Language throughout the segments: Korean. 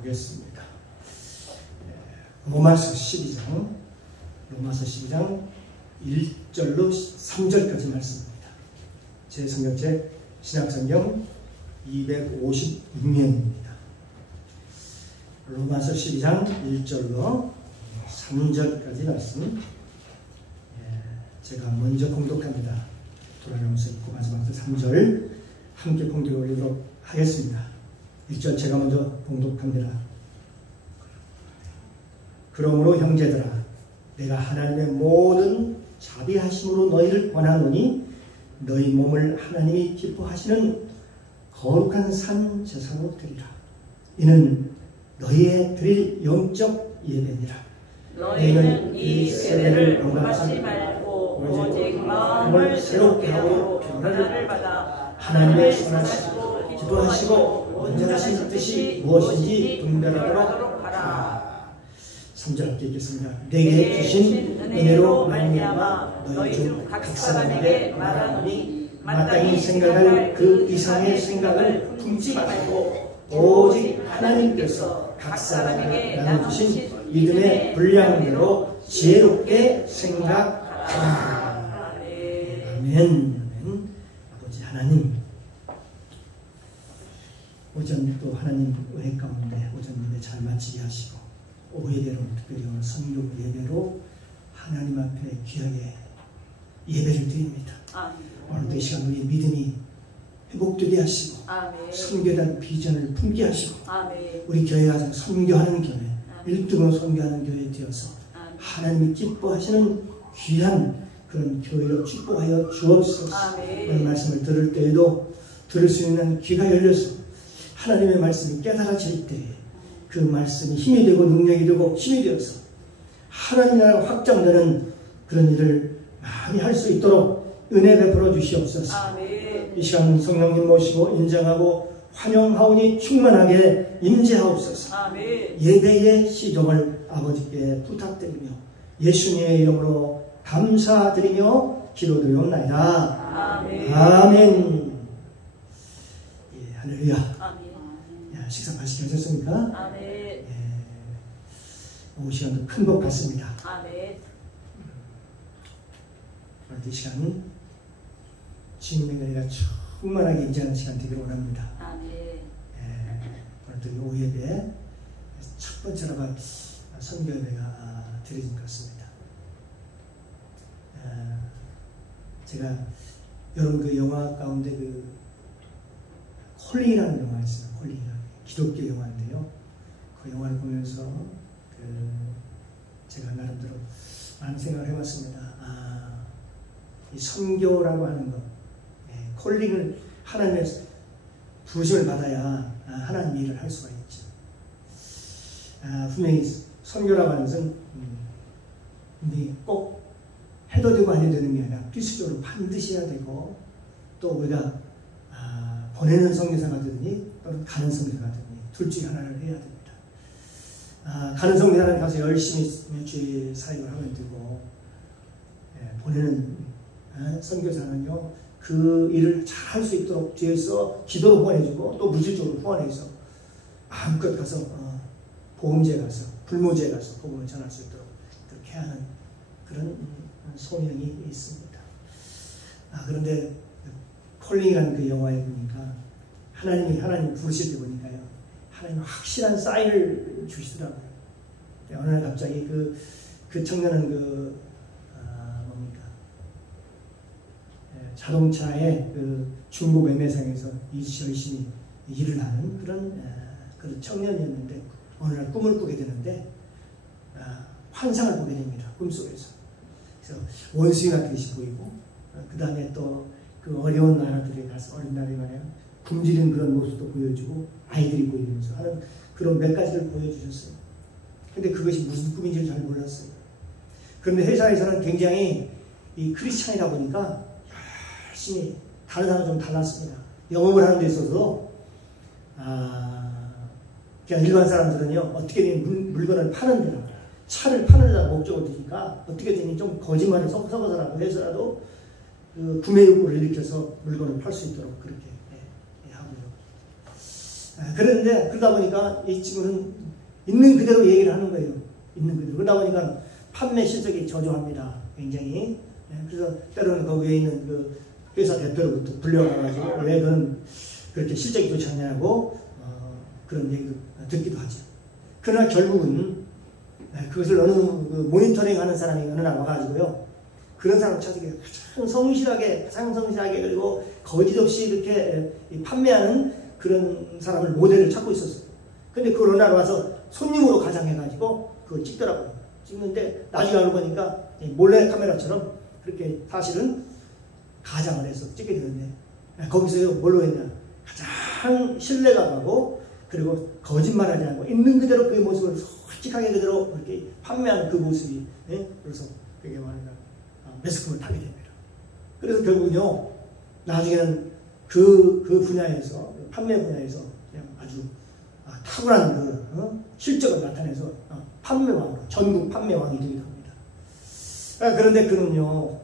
보겠습니다. 로마서 12장 1절로 3절까지 말씀입니다. 제 성경책 신약성경 256면입니다. 로마서 12장 1절로 3절까지 말씀 제가 먼저 봉독합니다. 돌아가면서 읽고 마지막으로 3절 함께 봉독해 올리도록 하겠습니다. 1절 제가 먼저 봉독합니다. 그러므로 형제들아, 내가 하나님의 모든 자비하심으로 너희를 권하노니 너희 몸을 하나님이 기뻐하시는 거룩한 산 제사로 드리라. 이는 너희의 드릴 영적 예배니라. 너희는 이 세대를 용납하지 말고 오직 마음을 새롭게 하고 변화를 받아 하나님의 선하시고 기뻐하시고 온전하신 뜻이 무엇인지 분별하도록 하라. 3절 함께 읽겠습니다. 내게 주신 은혜로 말미암아 너희 중 각 사람에게 말하노니 마땅히 생각할 그 이상의 생각을 품지 말고 오직 하나님께서 각 사람에게 나누신 믿음의 분량대로 지혜롭게 생각하라. 아멘. 아버지 하나님, 오전 또 하나님 은혜 가운데 오전 예배 잘 마치게 하시고 오후예배로 특별히 오늘 성교 예배로 하나님 앞에 귀하게 예배를 드립니다. 오늘도 이 시간 우리의 믿음이 회복되게 하시고 선교에 대한 비전을 품게 하시고 우리 교회가 선교하는 교회, 1등으로 선교하는 교회 되어서 하나님이 기뻐하시는 귀한 그런 교회로 축복하여 주옵소서. 오늘 말씀을 들을 때에도 들을 수 있는 귀가 열려서 하나님의 말씀이 깨달아질 때에 그 말씀이 힘이 되고 능력이 되고 힘이 되어서 하나님 나라가 확장되는 그런 일을 많이 할 수 있도록 은혜 베풀어 주시옵소서. 이 시간 성령님 모시고 인정하고 환영하오니 충만하게 임재하옵소서. 예배의 시종을 아버지께 부탁드리며 예수님의 이름으로 감사드리며 기도드리옵나이다. 아멘. 예, 할렐루야. 식사 맛있게 하셨습니까? 예, 오후 시간도 큰 것 같습니다. 오늘 이 시간 주님의 은혜가 충만하게 인정하는 시간 되기를 원합니다. 예, 오늘도 오후 예배 첫 번째로 선교 예배가 드려진 것 같습니다. 제가 여러분 그 영화 가운데 그 콜링이라는 영화 있어요. 콜링이라는 기독교 영화인데요. 그 영화를 보면서 제가 나름대로 많은 생각을 해봤습니다. 이 선교라고 하는 것, 콜링을 하나님의 부심을 받아야 하나님 일을 할 수가 있죠. 분명히 선교라고 하는 것은 꼭 해도 되고 안 해도 되는 게 아니라 필수적으로 반드시 해야 되고 또 우리가 보내는 선교사가 되더니 또는 가는 선교사가 되더니 둘 중에 하나를 해야 됩니다. 가는 선교사는 가서 열심히 주의 사역을 하면 되고 보내는 선교사는요 그 일을 잘 할 수 있도록 뒤에서 기도로 후원해주고 또 물질적으로 후원해서 마음껏 가서 보험제에 가서 불모제에 가서 복음을 전할 수 있도록 그렇게 하는 그런 소명이 있습니다. 그런데 콜링이라는 그 영화에 보니까 하나님 부르실 때 보니까요 하나님이 확실한 사인을 주시더라고요. 어느 날 갑자기 그 청년은 자동차의 그 중고 매매상에서 열심히 일을 하는 그런 청년이었는데 어느 날 꿈을 꾸게 되는데 환상을 보게 됩니다. 꿈속에서. 그래서 원수인 같듯이 보이고 그 다음에 또 그 어려운 나라들에 가서 어린 나라에 말이야 굶주린 그런 모습도 보여주고 아이들이 보이면서 하는 그런 몇 가지를 보여주셨어요. 근데 그것이 무슨 꿈인지 잘 몰랐어요. 그런데 회사에서는 굉장히 이 크리스찬이다 보니까 열심히 다른 사람은 좀 달랐습니다. 영업을 하는 데 있어서도 그냥 일반 사람들은요 어떻게든 물건을 파는 데라 차를 파는 목적을 두니까 어떻게든 좀 거짓말을 섞어서라도 해서라도 그 구매 욕구를 일으켜서 물건을 팔 수 있도록 그렇게 하고요. 그런데 그러다 보니까 이 친구는 있는 그대로 얘기를 하는 거예요. 있는 그대로. 그러다 보니까 판매 실적이 저조합니다. 굉장히. 그래서 때로는 그 위에 있는 그 회사 대표로부터 불려가가지고 왜 그런 그렇게 실적이 좋지 않냐고 그런 얘기를 듣기도 하죠. 그러나 결국은 그것을 어느 그 모니터링 하는 사람이 어느 날 와가지고요. 그런 사람을 찾으게 가장 성실하게 그리고 거짓 없이 이렇게 판매하는 그런 사람을 모델을 찾고 있었어요. 근데 그걸 어느 날 와서 손님으로 가장해가지고 그걸 찍더라고요. 찍는데 나중에 알고 보니까 몰래 카메라처럼 그렇게 사실은 가장을 해서 찍게 되는데 거기서 뭘로 했냐. 가장 신뢰가 가고 그리고 거짓말하지 않고 있는 그대로 그 모습을 솔직하게 그대로 이렇게 판매하는 그 모습이 그래서 그게 말하는 매스컴을 타게 됩니다. 그래서 결국은요 나중에는 그 분야에서 판매 분야에서 그냥 아주 탁월한 그 실적을 나타내서 판매왕으로 전국 판매왕이 되기도 합니다. 그런데 그는요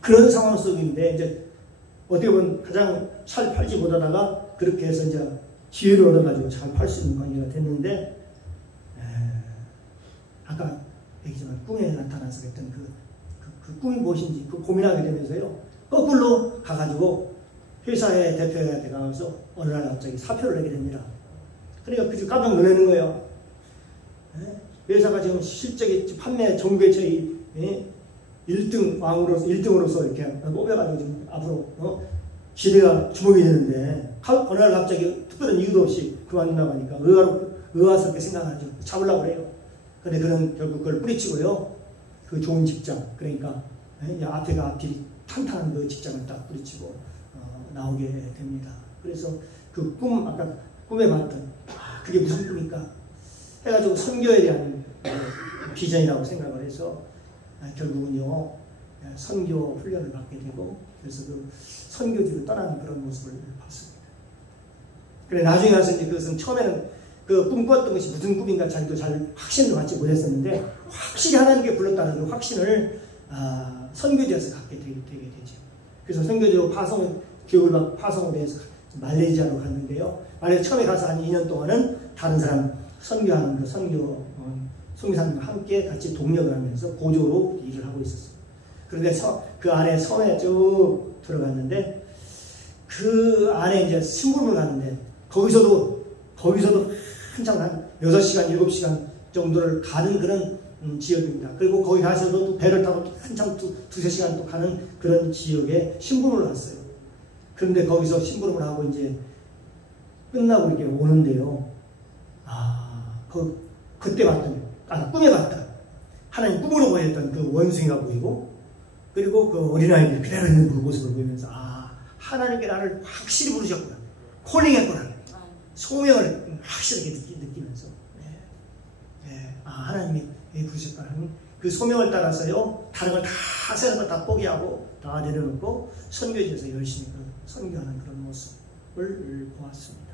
그런 상황 속인데 이제 어떻게 보면 가장 잘 팔지 못하다가 그렇게 해서 이제 기회를 얻어가지고 잘 팔 수 있는 관계가 됐는데 아까 얘기지만 꿈에 나타나서 했던 그 꿈이 무엇인지 그 고민하게 되면서요 거꾸로 가가지고 회사의 대표가 돼가서 어느 날 갑자기 사표를 내게 됩니다. 그러니까 그저 깜짝 놀라는 거예요. 회사가 지금 실적이 판매 전국에 저희 1등으로서 이렇게 뽑혀가지고 지금 앞으로 기대가 주목이 되는데 어느 날 갑자기 특별한 이유도 없이 그만둔다고 하니까 의아스럽게 생각하죠. 잡으려고 그래요. 근데 그는 결국 그걸 뿌리치고요. 그 좋은 직장 그러니까 앞이 탄탄한 그 직장을 딱 뿌리치고 나오게 됩니다. 그래서 그 꿈 아까 꿈에 봤던 그게 무슨 꿈일까 해가지고 선교에 대한 비전이라고 생각을 해서 결국은요 선교 훈련을 받게 되고 그래서 그 선교지로 떠나는 그런 모습을 봤습니다. 그래 나중에 가서 이제 그것은 처음에는 그 꿈꿨던 것이 무슨 꿈인가 자기도 잘 확신을 갖지 못했었는데 확실히 하나님께 불렀다는 그 확신을 선교지에서 갖게 되게 되죠. 그래서 선교지로 파송을 위해서 말레이시아로 갔는데요. 말레이시아 처음에 가서 한 2년 동안은 다른 사람 선교하는 그 선교사님과 함께 같이 동력을 하면서 고조로 일을 하고 있었어요. 그런데 그 안에 섬에 쭉 들어갔는데 그 안에 이제 심부름을 가는데 거기서도 한참 한 6시간, 7시간 정도를 가는 그런 지역입니다. 그리고 거기 가서도 또 배를 타고 한참 두세 시간 또 가는 그런 지역에 심부름을 갔어요. 그런데 거기서 심부름을 하고 이제 끝나고 이렇게 오는데요. 그때 꿈에 봤던 하나님 꿈으로 보였던 그 원숭이가 보이고 그리고 그 어린아이들이 그대로 있는 그 모습을 보이면서 하나님께 나를 확실히 부르셨구나. 콜링했구나. 소명을 확실하게 느끼면서 하나님이 부르셨구나. 그 소명을 따라서요. 다른 걸 다 세는 걸 다 포기하고 다 내려놓고 선교지에서 열심히 선교하는 그런 모습을 보았습니다.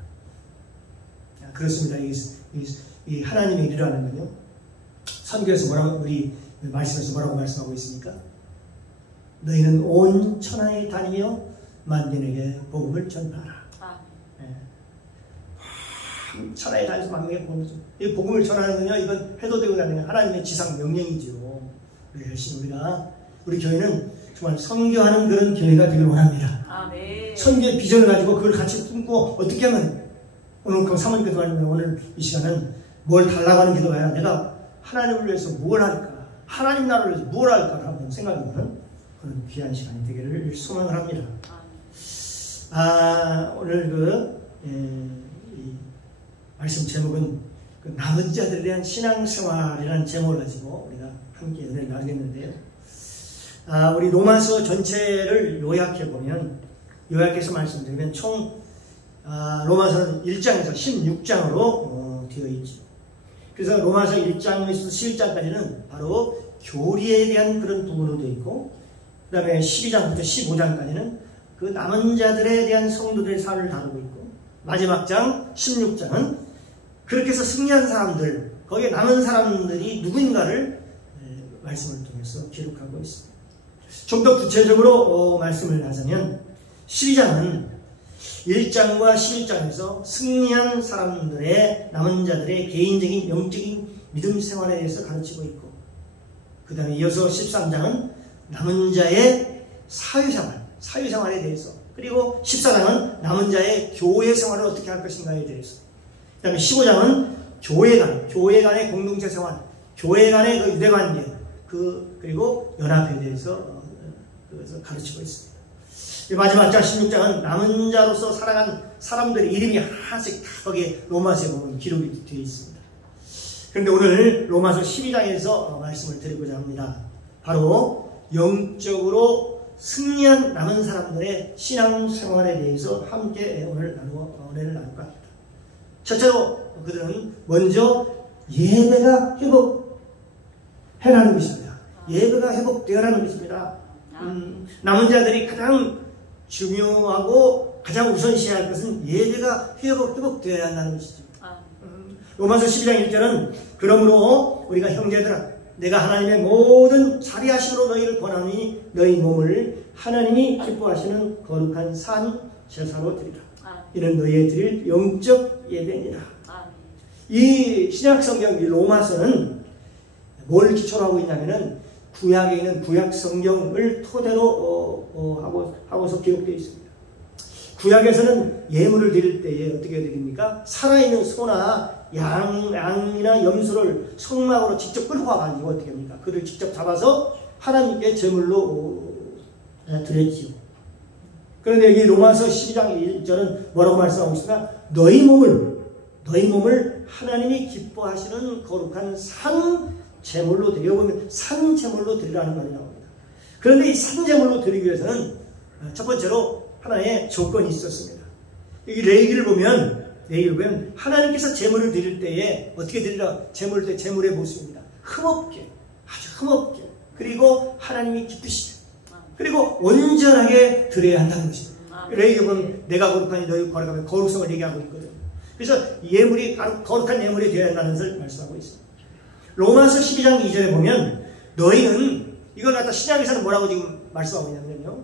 그렇습니다. 이 하나님의 일이라는 건요. 선교에서 우리 말씀에서 뭐라고 말씀하고 있습니까? 너희는 온 천하에 다니며 만민에게 복음을 전파하라. 천하에 다니면서 만민에게 복음을 전파하라. 이 복음을 전하는 건요. 이건 해도 되고 나는 하나님의 지상 명령이죠. 열심히 우리 교회는 정말 선교하는 그런 교회가 되길 원합니다. 네. 선교의 비전을 가지고 그걸 같이 품고 어떻게 하면 오늘 그 사모님께서 말하면 오늘 이 시간은 뭘 달라고 하는 기도가 아니라 내가 하나님을 위해서 뭘 할까? 하나님 나라를 위해서 뭘 할까를 한번 생각해보는 그런 귀한 시간이 되기를 소망을 합니다. 오늘 이 말씀 제목은 남은 자들에 대한 신앙생활이라는 제목을 가지고 우리가 함께 은혜를 나누겠는데요. 우리 로마서 전체를 요약해서 말씀드리면 총 로마서는 1장에서 16장으로 되어 있죠. 그래서 로마서 1장에서 11장까지는 바로 교리에 대한 그런 부분으로 되어 있고 그 다음에 12장부터 15장까지는 그 남은 자들에 대한 성도들의 삶을 다루고 있고 마지막 장 16장은 그렇게 해서 승리한 사람들 거기에 남은 사람들이 누구인가를 말씀을 통해서 기록하고 있습니다. 좀 더 구체적으로 말씀을 하자면 12장은 1장과 11장에서 승리한 사람들의 남은 자들의 개인적인 영적인 믿음 생활에 대해서 가르치고 있고, 그 다음에 이어서 13장은 남은 자의 사유생활에 대해서, 그리고 14장은 남은 자의 교회 생활을 어떻게 할 것인가에 대해서, 그 다음에 15장은 교회 간의 공동체 생활, 교회 간의 그 유대관계, 그리고 연합에 대해서 가르치고 있습니다. 마지막 장 16장은 남은 자로서 살아간 사람들의 이름이 하나씩 다 거기에 로마서에 보면 기록이 되어 있습니다. 그런데 오늘 로마서 12장에서 말씀을 드리고자 합니다. 바로 영적으로 승리한 남은 사람들의 신앙생활에 대해서 함께 오늘 은혜를 나눌까 합니다. 첫째로 그들은 먼저 예배가 회복해라는 것입니다. 예배가 회복되어라는 것입니다. 남은 자들이 가장 중요하고 가장 우선시해야 할 것은 예배가 회복되어야 한다는 것이죠. 로마서 12장 1절은 그러므로 우리가 형제들아 내가 하나님의 모든 자비하심으로 너희를 권하니 너희 몸을 하나님이 기뻐하시는 거룩한 산 제사로 드리라. 이는 너희의 드릴 영적 예배니라. 이 신약성경 이 로마서는 뭘 기초로 하고 있냐면은 구약에 있는 구약 성경을 토대로 하고서 기록되어 있습니다. 구약에서는 예물을 드릴 때에 어떻게 드립니까? 살아있는 소나 양이나 염소를 성막으로 직접 끌고 와가지고 어떻게 합니까? 그를 직접 잡아서 하나님께 제물로 드렸지요. 그런데 여기 로마서 12장 1절은 뭐라고 말씀하고 있습니까? 너희 몸을 하나님이 기뻐하시는 거룩한 산 제물로 드려. 보면 산 제물로 드리라는 말이 나옵니다. 그런데 이 산 제물로 드리기 위해서는 첫 번째로 하나의 조건이 있었습니다. 이 레위기를 보면 하나님께서 제물을 드릴 때에 어떻게 드리라? 제물의 모습입니다. 흠없게, 아주 흠없게, 그리고 하나님이 기쁘시게, 그리고 온전하게 드려야 한다는 것입니다. 레위기 보면 내가 거룩하니 너희 거룩하면 거룩성을 얘기하고 있거든요. 그래서 예물이 거룩한 예물이 되어야 한다는 것을 말씀하고 있습니다. 로마서 12장 2절에 보면 너희는, 이걸 갖다 신약에서는 뭐라고 지금 말씀하고 있냐면요,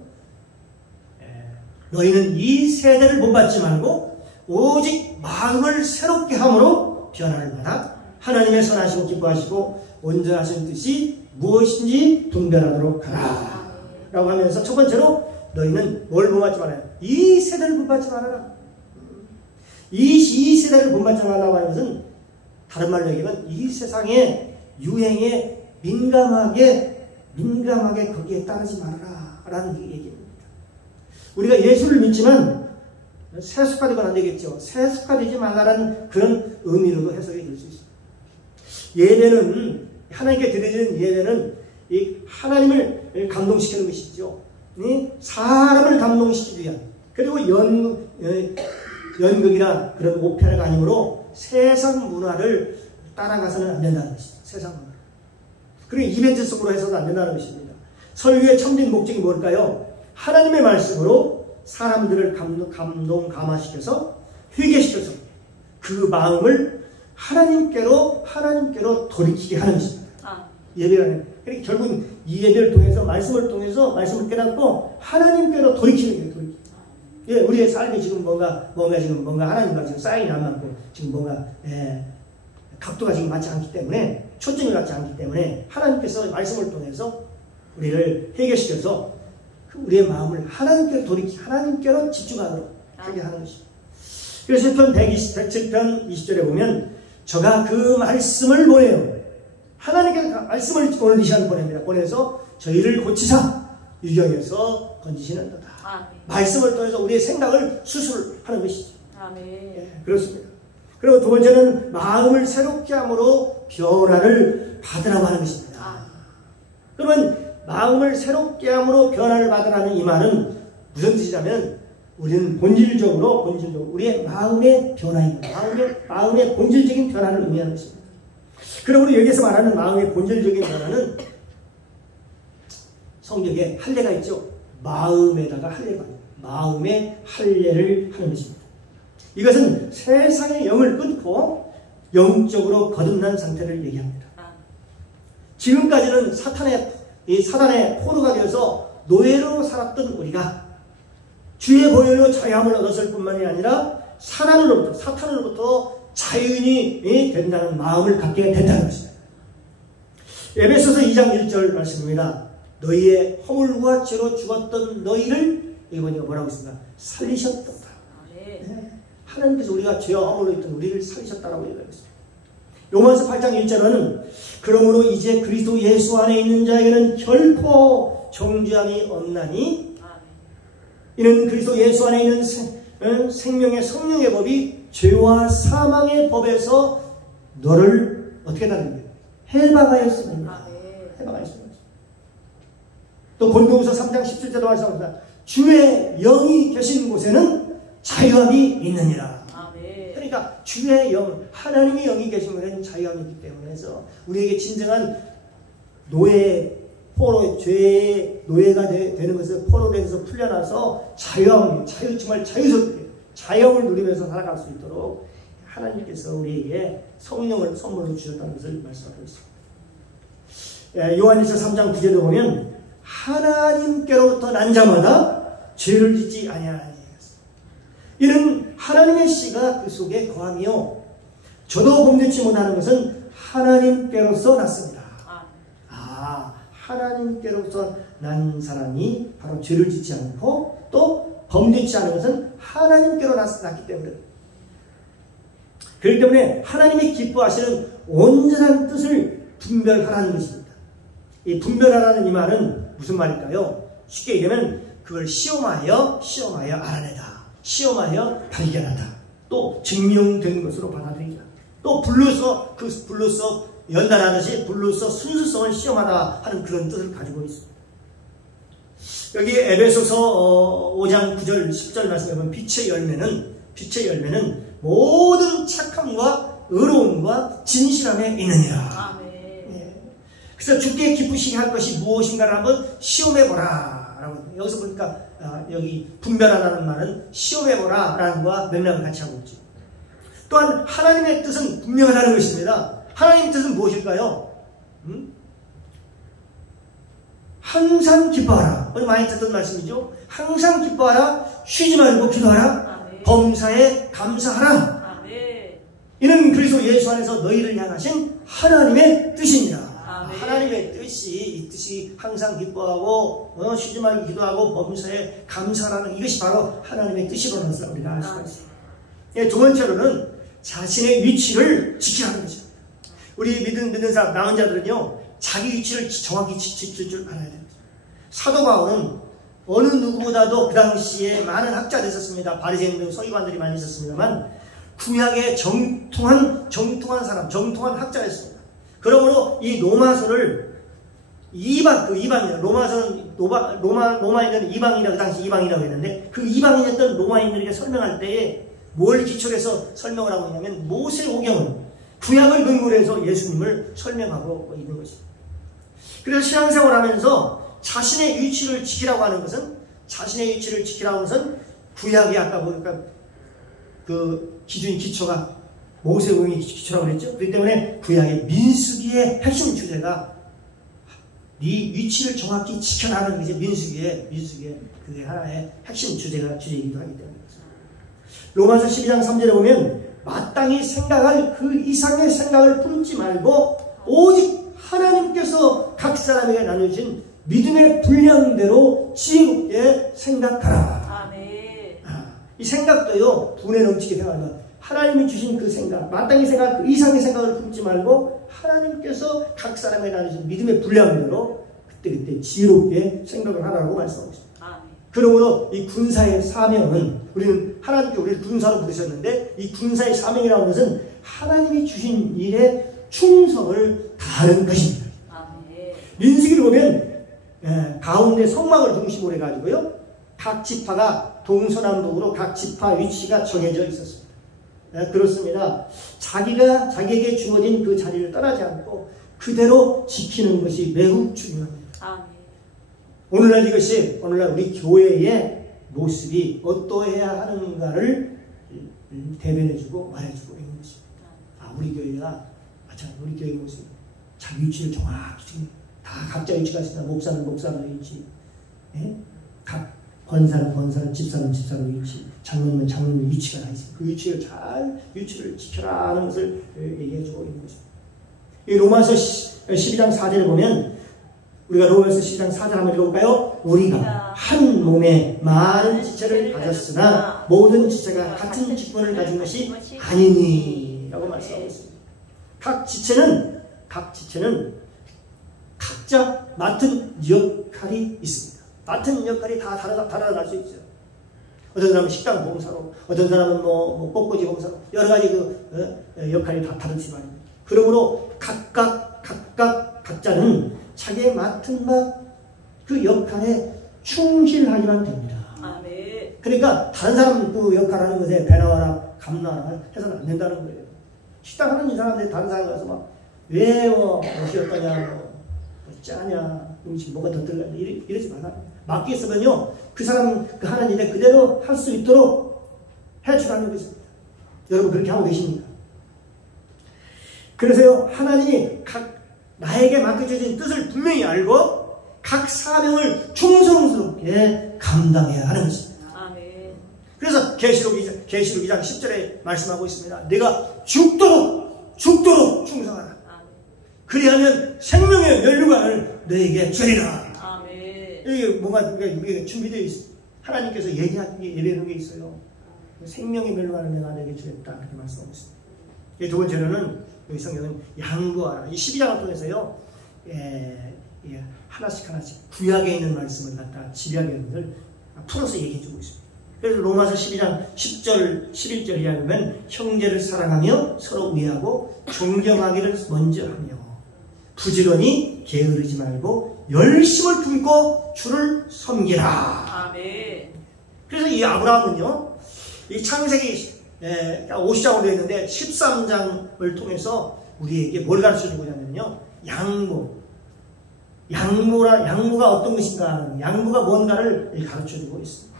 너희는 이 세대를 본받지 말고 오직 마음을 새롭게 함으로 변화를 받아 하나님의 선하시고 기뻐하시고 온전하신 뜻이 무엇인지 분별하도록 하라 라고 하면서, 첫 번째로 너희는 뭘 본받지 말아요? 이 세대를 본받지 말아라. 이 세대를 본받지 말라고 하는 것은 다른 말로 얘기하면 이 세상의 유행에 민감하게 거기에 따르지 말아라 라는 얘기입니다. 우리가 예수를 믿지만 세속화 되면 안 되겠죠. 세속화 되지 말라는 그런 의미로도 해석이 될 수 있습니다. 예배는, 하나님께 드려지는 예배는 이 하나님을 감동시키는 것이죠. 사람을 감동시키기 위한, 그리고 연극이나 그런 오페라가 아니므로 세상 문화를 따라가서는 안 된다는 것이죠. 세상 문화. 그리고 이벤트 속으로 해서도 안 된다는 것입니다. 설교의 참된 목적이 뭘까요? 하나님의 말씀으로 사람들을 감화시켜서 회개시켜서 그 마음을 하나님께로 돌이키게 하는 것입니다. 예배라는. 그러니까 결국 이 예배를 통해서 말씀을 말씀을 깨닫고 하나님께로 돌이키는 거예요. 예, 우리의 삶이 지금 뭔가 하나님과 지금 사인이 안 맞고 지금 뭔가 각도가 지금 맞지 않기 때문에, 초점이 맞지 않기 때문에 하나님께서 말씀을 통해서 우리를 회개시켜서 우리의 마음을 하나님께로 집중하도록 하게 하는 것입니다. 그래서 시편 107편 20절에 보면 저가 그 말씀을 보내요. 하나님께서 말씀을 오늘 이 시간에 보냅니다. 보내서 저희를 고치사 유경에서 건지시는도다. 말씀을 통해서 우리의 생각을 수술하는 것이죠. 예, 그렇습니다. 그리고 두 번째는 마음을 새롭게 함으로 변화를 받으라고 하는 것입니다. 그러면 마음을 새롭게 함으로 변화를 받으라는 이 말은 무슨 뜻이냐면, 우리는 본질적으로 우리의 마음의 변화입니다. 마음의 본질적인 변화를 의미하는 것입니다. 그리고 우리 여기서 말하는 마음의 본질적인 변화는 성경에 할례가 있죠. 마음에다가 할례가 있습니다. 마음의 할례를 하는 것입니다. 이것은 세상의 영을 끊고 영적으로 거듭난 상태를 얘기합니다. 지금까지는 사단의 포로가 되어서 노예로 살았던 우리가 주의 보혈로 자유함을 얻었을 뿐만이 아니라 사탄으로부터 자유인이 된다는 마음을 갖게 된다는 것입니다. 에베소서 2장 1절 말씀입니다. 너희의 허물과 죄로 죽었던 너희를 이번에 뭐라고 했습니까? 살리셨도다. 네. 하나님께서 우리가 죄와 허물로 있던 우리를 살리셨다라고 얘기하고 있습니다. 로마서 8장 1절은 그러므로 이제 그리스도 예수 안에 있는 자에게는 결코 정죄함이 없나니 이는 그리스도 예수 안에 있는 생명의 성령의 법이 죄와 사망의 법에서 너를 어떻게 다는 거예요? 해방하였습니다. 해방하였습니다. 또 고린도후서 3장 17절도 말씀합니다. 주의 영이 계신 곳에는 자유함이 있느니라. 그러니까 주의 영, 하나님의 영이 계신 곳에는 자유함이 있기 때문에 해서 우리에게 진정한 죄의 노예가 되는 것을 포로돼서 풀려나서 정말 자유스럽게 자유를 누리면서 살아갈 수 있도록 하나님께서 우리에게 성령을 선물로 주셨다는 것을 말씀하고 있습니다. 요한일서 3장 9절에 보면 하나님께로부터 난 자마다 죄를 짓지 아니하나니 이는 하나님의 씨가 그 속에 거함이요 저도 범죄치 못하는 것은 하나님께로서 났습니다. 하나님께로부터 난 사람이 바로 죄를 짓지 않고 또 범죄치 않은 것은 하나님께로 났기 때문에 그렇기 때문에 하나님이 기뻐하시는 온전한 뜻을 분별하라는 것입니다. 이 분별하라는 이 말은 무슨 말일까요? 쉽게 얘기하면 그걸 시험하여 알아내다, 시험하여 발견하다, 또 증명된 것으로 받아들이다, 또 불로서 연단하듯이 불로서 순수성을 시험하다 하는 그런 뜻을 가지고 있습니다. 여기 에베소서 5장 9절 10절 말씀에 보면 빛의 열매는 모든 착함과 의로움과 진실함에 있느니라. 그래서 주께 기쁘시게 할 것이 무엇인가를 한번 시험해보라. 여기서 보니까 여기 분별하라는 말은 시험해보라 라는 것과 맥락을 같이 하고 있죠. 또한 하나님의 뜻은 분명하다는 것입니다. 하나님의 뜻은 무엇일까요? 항상 기뻐하라. 오늘 많이 듣던 말씀이죠. 항상 기뻐하라. 쉬지 말고 기도하라. 범사에 감사하라. 이는 그리스도 예수 안에서 너희를 향하신 하나님의 뜻이니라. 하나님의 이 뜻이 항상 기뻐하고 쉬지 말고 기도하고 범사에 감사하라는 이것이 바로 하나님의 뜻이라는 것을 우리가 알 수가 있습니다. 두 번째로는 자신의 위치를 지키라는 거죠. 우리 믿는 사람, 나은 자들은요, 자기 위치를 정확히 지킬 줄 알아야 됩니다. 사도 바울은 어느 누구보다도 그 당시에 많은 학자들이 있었습니다. 바리새인들, 서기관들이 많이 있었습니다만, 구약의 정통한 사람, 정통한 학자였습니다. 그러므로 이 로마서를 로마서는 로마인은 이방인이라고, 그 당시 이방인이라고 했는데, 그 이방인이었던 로마인들에게 설명할 때에 뭘 기초로 해서 설명을 하고 있냐면, 모세오경은 구약을 근거로 해서 예수님을 설명하고 있는 것입니다. 그래서 신앙생활을 하면서 자신의 위치를 지키라고 하는 것은 구약이 아까 보니까 그 기초가 모세오경이 기초라고 그랬죠. 그렇기 때문에 구약의 민수기의 핵심 주제가 네 위치를 정확히 지켜나가는 것이 민수기의 그게 하나의 핵심 주제이기도 하기 때문에. 로마서 12장 3절에 보면 마땅히 생각할 그 이상의 생각을 품지 말고 오직 하나님께서 각 사람에게 나누신 믿음의 분량대로 지혜롭게 생각하라. 이 생각도요, 분에 넘치게 생각하면 하나님이 주신 그 생각, 마땅히 생각할 그 이상의 생각을 품지 말고 하나님께서 각 사람에게 나누신 믿음의 분량대로 그때 지혜롭게 생각을 하라고 말씀하고 있습니다. 그러므로 이 군사의 사명은 우리는 하나님께 우리를 군사로 부르셨는데 이 군사의 사명이라는 것은 하나님이 주신 일에 충성을 다하는 것입니다. 민수기를 보면 가운데 성막을 중심으로 해가지고요, 각 지파가 동서남북으로 각 지파 위치가 정해져 있었습니다. 그렇습니다. 자기에게 주어진 그 자리를 떠나지 않고 그대로 지키는 것이 매우 중요합니다. 오늘날 우리 교회의 모습이 어떠해야 하는가를 대변해주고 말해주고 있는 것입니다. 우리 교회가 우리 교회 모습, 자기 위치를 정확히 다 각자 위치가 있습니다. 목사는 목사의 위치, 각 권사는 권사로, 집사는 집사로 위치, 장로는 장로의 위치가 다 있습니다. 그 위치를 잘 유치를 지켜라 하는 것을 얘기해주고 있는 것입니다. 이 로마서 12장 4절에 보면 우리가 로마서 12장 4절 한번 읽어볼까요? 우리가 한 몸에 많은 지체를 가졌으나 모든 지체가 같은 직분을 가진 것이 아니니 라고 말씀하고 있습니다. 각 지체는 각자 맡은 역할이 있습니다. 맡은 역할이 다 달아날 수 있어요. 어떤 사람은 식당 봉사로, 어떤 사람은 뭐 꽃꽂이 봉사로, 여러 가지 역할이 다 다르지만, 그러므로 각자는 자기의 맡은 그 역할에 충실하기만 됩니다. 그러니까 다른 사람 그 역할하는 것에 배나와라 감나와라 해서는 안 된다는 거예요. 식당 하는 이 사람들이 다른 사람 가서 막 왜 옷이 어떠냐, 뭐 짜냐, 음식 뭐가 더 들어가냐 이러지 말라. 맡겼으면요 그 사람 그 하는 일에 그대로 할 수 있도록 해주라는 것입니다. 여러분 그렇게 하고 계십니까? 그래서요 하나님이 나에게 맡겨주신 뜻을 분명히 알고 각 사명을 충성스럽게 감당해야 하는 것입니다. 아멘. 그래서 계시록 2장 10절에 말씀하고 있습니다. 내가 죽도록 충성하라. 그리하면 생명의 면류관을 너에게 주리라. 아멘. 이게 뭔가 이게 준비되어 있습니다. 하나님께서 예배하는 게 있어요. 생명의 면류관을 내가 너에게 주겠다. 그렇게 말씀하고 있습니다. 두 번째로는 여기 성경은 양보하라. 이 12장을 통해서요, 하나씩 구약에 있는 말씀을 갖다 집약에 있는 것을 풀어서 얘기해 주고 있습니다. 그래서 로마서 12장 10절, 11절에 하면 형제를 사랑하며 서로 우애하고 존경하기를 먼저 하며 부지런히 게으르지 말고 열심을 품고 주를 섬기라. 아멘. 그래서 이 아브라함은요, 이 창세기 50장으로 되어 있는데 13장을 통해서 우리에게 뭘 가르쳐주고자 하면요, 양보가 어떤 것인가, 양보가 뭔가를 가르쳐주고 있습니다.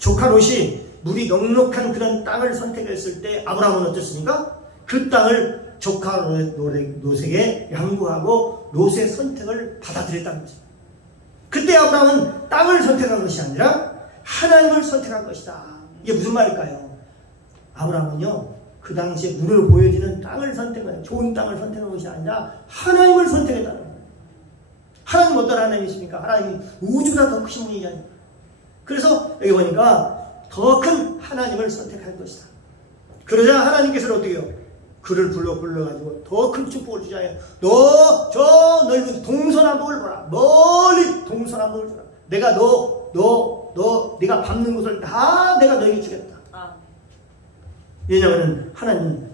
조카 롯이 물이 넉넉한 그런 땅을 선택했을 때 아브라함은 어땠습니까? 그 땅을 조카 롯에게 양보하고 롯의 선택을 받아들였다는 거죠. 그때 아브라함은 땅을 선택한 것이 아니라 하나님을 선택한 것이다. 이게 무슨 말일까요? 아브라함은요, 그 당시에 눈으로 보여지는 땅을 선택한, 좋은 땅을 선택한 것이 아니라 하나님을 선택했다는 거예요. 하나님 어떤 하나님이십니까? 하나님이 우주보다 더 크신 분이 아니에요. 그래서 여기 보니까 더 큰 하나님을 선택할 것이다. 그러자 하나님께서는 어떻게 해요? 그를 불러가지고 더 큰 축복을 주잖아요. 너 저 넓은 동서남북을 보라. 멀리 동서남북을 주라. 내가 네가 밟는 곳을 다 내가 너에게 주겠다. 왜냐하면 하나님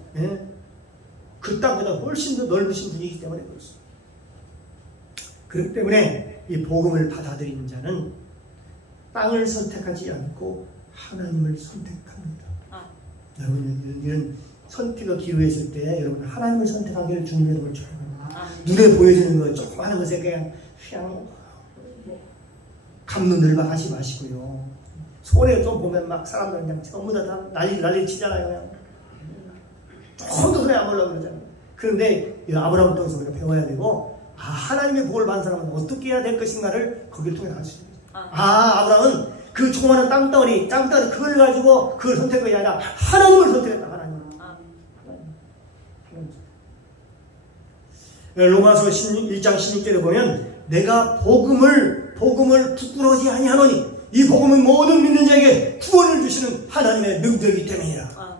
그 땅보다 훨씬 더 넓으신 분이기 때문에 그렇습니다. 그렇기 때문에 이 복음을 받아들이는 자는 땅을 선택하지 않고 하나님을 선택합니다. 여러분 이런 선택의 기회에 있을 때 여러분 하나님을 선택하기를 주님의 도움을 줘야 합니다. 눈에 보여지는 것 조그마한 것에 그냥 감론을박 하지 마시고요. 손에 좀 보면 막 사람들 그냥 전부 다 난리 치잖아요. 그냥 조금 더 손에 안 보려고 그러잖아요. 그런데 아브라함을 통해서 우리가 배워야 되고, 하나님의 복을 받은 사람은 어떻게 해야 될 것인가를 거기를 통해 알 수 있습니다. 아브라함은 그 조그마한 땅덩어리 그걸 가지고 그걸 선택한 게 아니라 하나님을 선택했다. 하나님. 로마서 1장 16절에 보면 내가 복음을 부끄러워하지 아니하노니 이 복음은 모든 믿는 자에게 구원을 주시는 하나님의 능력이기 때문이라.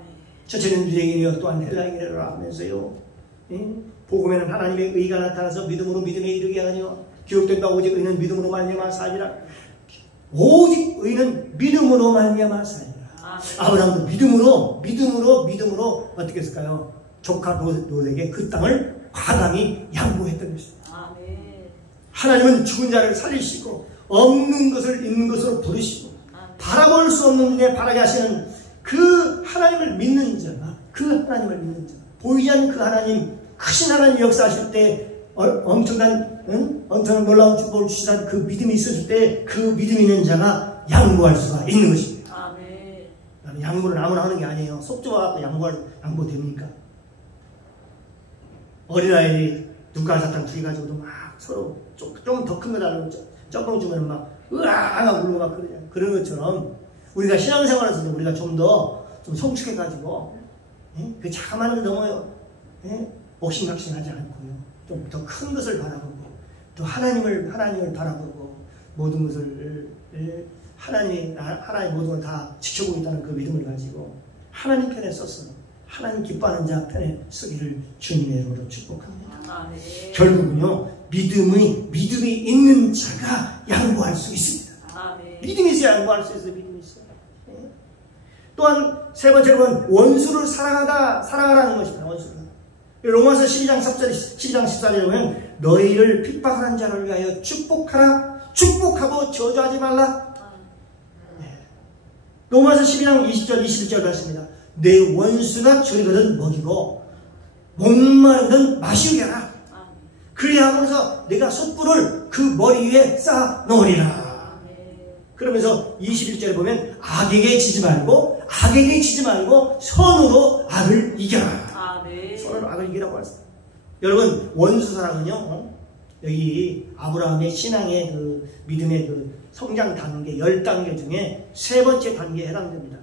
첫째는 유대인이여 또한 헬라인이라 하면서요, 복음에는 하나님의 의가 나타나서 믿음으로 믿음에 이르게 하니요 기록된다. 오직 의는 믿음으로 말미암아 사리라. 오직 의는 믿음으로 말미암아 사리라. 아브라함도 믿음으로 어떻게 했을까요? 조카 롯에게 그 땅을 과감히 양보했던 것입니다. 하나님은 죽은 자를 살리시고 없는 것을 있는 것으로 부르시고 바라볼 수 없는 중에 바라게 하시는 그 하나님을 믿는 자, 보이지 않는 그 하나님, 크신 하나님 역사하실 때 엄청난 놀라운 축복을 주시던 그 믿음이 있었을 때 그 믿음이 있는 자가 양보할 수가 있는 것입니다. 아멘. 양보는 아무나 하는 게 아니에요. 속 좁아갖고 양보 됩니까? 어린아이들이 눈깔 사탕 둘이 가지고도 막 서로 좀 더 큰 거 달라고 쩍뻥 주면 막 으아 하고 울고 막 그런 것처럼 우리가 신앙생활에서도 우리가 좀 더 좀 성숙해가지고 그 자그마한 너무 옥신각신하지 않고요. 좀 더 큰 것을 바라보고 또 하나님을 바라보고 모든 것을 하나님 모든 걸 다 지켜보고 있다는 그 믿음을 가지고 하나님 편에 서서 하나님 기뻐하는 자 편에 서기를 주님의 이름으로 축복합니다. 아, 네. 결국은요 믿음이 있는 자가 양보할 수 있습니다. 아, 네. 믿음이 있어야 양보할 수 있어요. 믿음이 있어요. 또한 세 번째로는 원수를 사랑하라는 것입니다. 원수를. 로마서 12장 14절에 보면 너희를 핍박하는 자를 위하여 축복하라. 축복하고 저주하지 말라. 네. 로마서 12장 20절 21절 말씀입니다. 내 원수가 줄이거든 먹이고 목마르거든 마시게 하라. 그리하면서 내가 숯불을 그 머리 위에 쌓아 놓으리라. 그러면서 21절에 보면 악에게 지지 말고 선으로 악을 이겨라. 아, 네. 선으로 악을 이기라고 했습니다. 여러분 원수 사랑은요 여기 아브라함의 신앙의 그 믿음의 그 성장 단계 10단계 중에 세 번째 단계에 해당됩니다.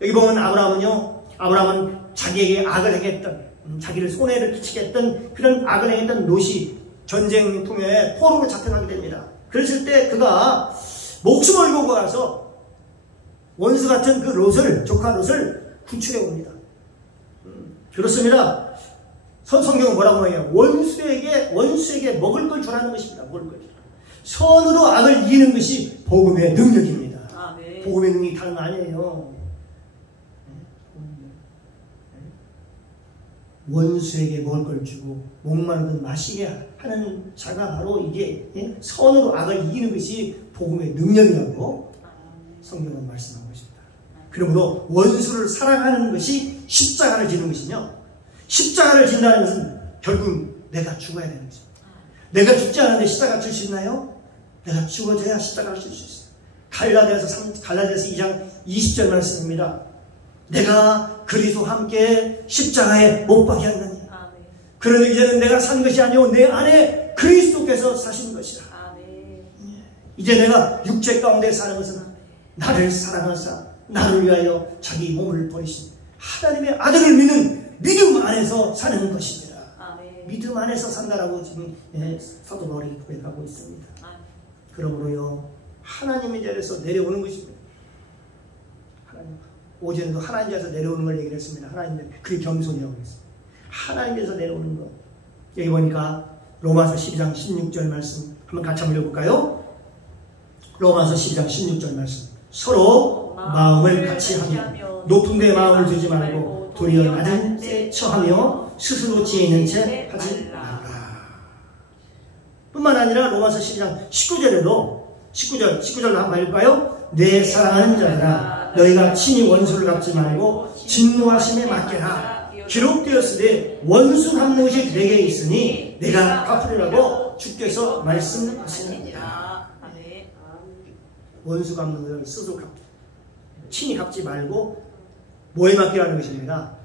여기 보면 아브라함은 자기에게 악을 행했던 자기를 손해를 끼치게 했던 그런 악을 행했던 롯이 전쟁 통해 포로로 잡혀가게 됩니다. 그랬을 때 그가 목숨을 걸고 가서 원수 같은 그 롯을, 조카 롯을 구출해 옵니다. 그렇습니다. 성경은 뭐라고 해요? 원수에게 먹을 걸 주라는 것입니다. 먹을 걸 주라. 선으로 악을 이기는 것이 복음의 능력입니다. 아, 네. 복음의 능력이 다른 거 아니에요. 원수에게 먹을 걸 주고 목마른 것 마시게 하는 자가 바로 이게 선으로 악을 이기는 것이 복음의 능력이라고 성경은 말씀하고 있습니다. 그러므로 원수를 사랑하는 것이 십자가를 지는 것이며 십자가를 진다는 것은 결국 내가 죽어야 되는 것입니다. 내가 죽지 않은데 십자가 질 수 있나요? 내가 죽어져야 십자가를 질 수 있어요. 갈라디아서 2장 20절 말씀입니다. 내가 그리스도와 함께 십자가에 못 박혔느니 그러니 이제는 내가 산 것이 아니오 내 안에 그리스도께서 사신 것이라. 이제 내가 육체 가운데 사는 것은 나를 사랑하사 나를 위하여 자기 몸을 버리신 하나님의 아들을 믿는 믿음 안에서 사는 것입니다. 믿음 안에서 산다라고 지금 사도 바울이 고백하고 있습니다. 그러므로요 하나님의 자리에서 내려오는 것입니다. 오전에도 하나님 자리에서 내려오는 걸 얘기를 했습니다. 하나님 그게 겸손이라고 했습니다. 하나님께서 내려오는 것. 여기 보니까 로마서 12장 16절 말씀 한번 같이 한번 읽어볼까요? 로마서 12장 16절 말씀. 서로 마음을 같이 하며 높은 데 마음을 두지 말고 도리어 낮은 데 처하며 스스로 지혜 있는 채 하지 말라. 뿐만 아니라 로마서 12장 19절도 한번 읽을까요? 내 사랑하는 자들아 너희가 친히 원수를 갚지 말고 진노하심에 맡겨라. 기록되었으되 원수 갚는 것이 내게 있으니 내가 갚으리라고 주께서 말씀하시느니라. 원수 갚는 것을 스스로 친히 갚지 말고 뭐에 맡기라는 것입니다.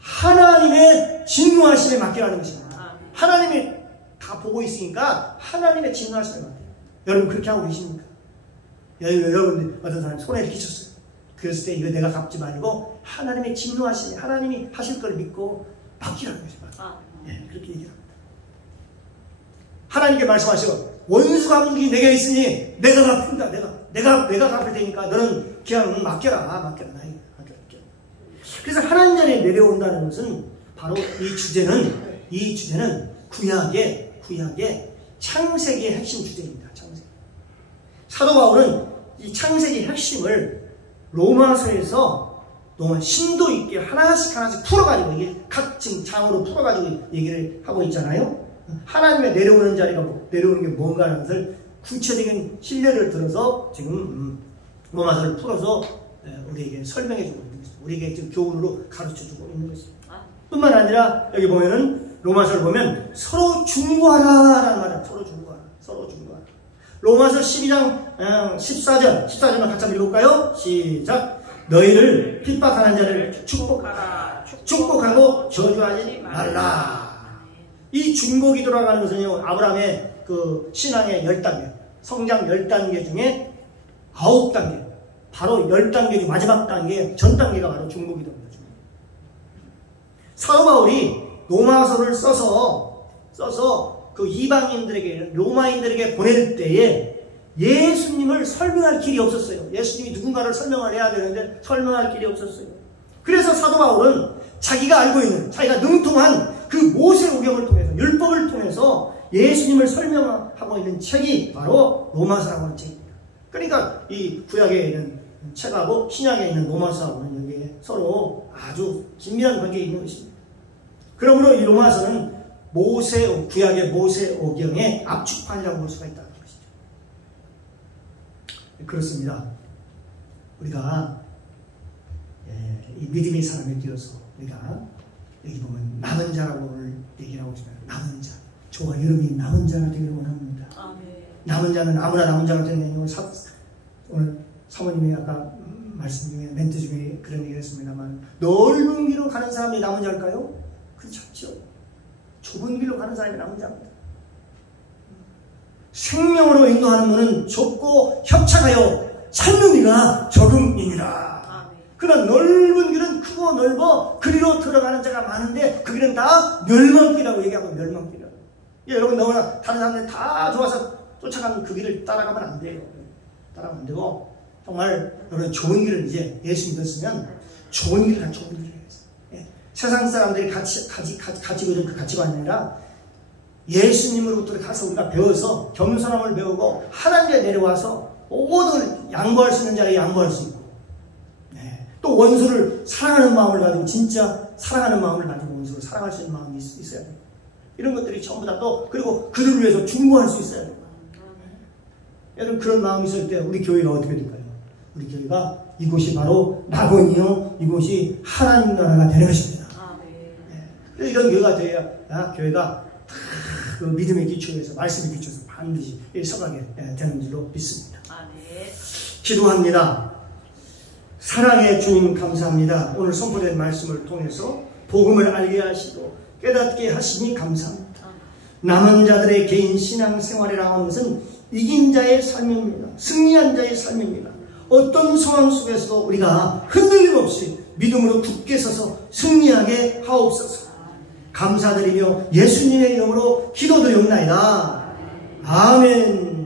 하나님의 진노하심에 맡기라는 것입니다. 하나님이 다 보고 있으니까 하나님의 진노하심에 맡겨요. 여러분 그렇게 하고 계십니까? 여러분 어떤 사람이 손해를 끼쳤어요. 그랬을 때 이거 내가 갚지 말고 하나님의 진노하심에 하나님이 하실 걸 믿고 맡기라는 것입니다. 그렇게 얘기합니다. 하나님께 말씀하시고 원수 갚는 게 내게 있으니 내가 갚는다. 내가 갚을 테니까 너는 그냥 맡겨라. 그래서 하나님 자리에 내려온다는 것은 바로 이 주제는 구약의 창세기의 핵심 주제입니다. 창세기. 사도 바울은 이 창세기 핵심을 로마서에서 너무 심도 있게 하나씩 풀어가지고 이게 각 지금 장으로 풀어가지고 얘기를 하고 있잖아요. 하나님의 내려오는 게 뭔가 하는 것을 구체적인 신뢰를 들어서 지금 로마서를 풀어서 우리에게 설명해주고 있는 것입니다. 우리에게 지금 교훈으로 가르쳐주고 있는 것입니다. 뿐만 아니라 여기 보면은 로마서를 보면 서로 중보하라라는 말은 서로 중보하라. 로마서 12장 14절만 같이 한번 읽을까요? 시작. 너희를 핍박하는 자를 축복하고 저주하지 말라. 이 중복이 돌아가는 것은요 아브라함의 그 신앙의 10단계 성장 10단계 중에 9단계, 바로 10단계 중 마지막 단계, 전 단계가 바로 중보기도입니다. 사도 바울이 로마서를 써서 그 이방인들에게, 로마인들에게 보낼 때에 예수님을 설명할 길이 없었어요. 예수님이 누군가를 설명을 해야 되는데 설명할 길이 없었어요. 그래서 사도 바울은 자기가 알고 있는, 자기가 능통한 그 모세오경을 통해서, 율법을 통해서 예수님을 설명하고 있는 책이 바로 로마서라고 하는 책입니다. 그러니까 이 구약에 있는 책하고 신약에 있는 로마서하고는 여기에 서로 아주 긴밀한 관계가 있는 것입니다. 그러므로 이 로마서는 구약의 모세오경의 압축판이라고 볼 수가 있다는 것이죠. 그렇습니다. 우리가 이 믿음의 사람에 뛰어서 우리가 여기 보면 남은 자라고 오늘 얘기를 하고 있습니다. 남은 자. 저와 여러분이 남은 자가 되기를 원합니다. 남은 자는 아무나 남은 자가 되는 게 아니고 오늘 사모님이 아까 말씀 중에 멘트 중에 그런 얘기를 했습니다만 넓은 길로 가는 사람이 남은 자일까요? 그렇지 않죠. 좁은 길로 가는 사람이 남은 자입니다. 생명으로 인도하는 문은 좁고 협착하여 찾는 이가 적음이니라. 그러나 넓은 길은 크고 넓어 그리로 들어가는 자가 많은데 그 길은 다 멸망길이라고 얘기하고 멸망길이라고. 여러분 너무나 다른 사람들이 다 좋아서 쫓아가는 그 길을 따라가면 안 돼요. 따라가면 안 되고 정말 여러분 좋은 길을 이제 예수 믿었으면 좋은 길을 가, 좋은 길을 해야 돼요. 세상 사람들이 가지고 있는 그 가치관이 아니라 예수님으로부터 가서 우리가 배워서 겸손함을 배우고 하나님께 내려와서 모든 양보할 수 있는 자리에 양보할 수 있고 또 원수를 사랑하는 마음을 가지고 진짜 사랑하는 마음을 가지고 원수를 사랑할 수 있는 마음이 있어야 돼요. 이런 것들이 전부 다 또 그리고 그들을 위해서 중보할 수 있어야 돼요. 여러분 그런 마음이 있을 때 우리 교회가 어떻게 될까요? 우리 교회가 이곳이 바로 낙원이요 이곳이 하나님 나라가 되는 것입니다. 네. 이런 교회가 돼야 교회가 그 믿음의 기초에서 말씀의 기초에서 반드시 서가게 되는 줄로 믿습니다. 기도합니다. 사랑의 주님 감사합니다. 오늘 선포된 말씀을 통해서 복음을 알게 하시고 깨닫게 하시니 감사합니다. 남은 자들의 개인 신앙생활이라고 하는 것은 이긴 자의 삶입니다. 승리한 자의 삶입니다. 어떤 상황 속에서도 우리가 흔들림 없이 믿음으로 굳게 서서 승리하게 하옵소서. 감사드리며 예수님의 이름으로 기도드리옵나이다. 아멘.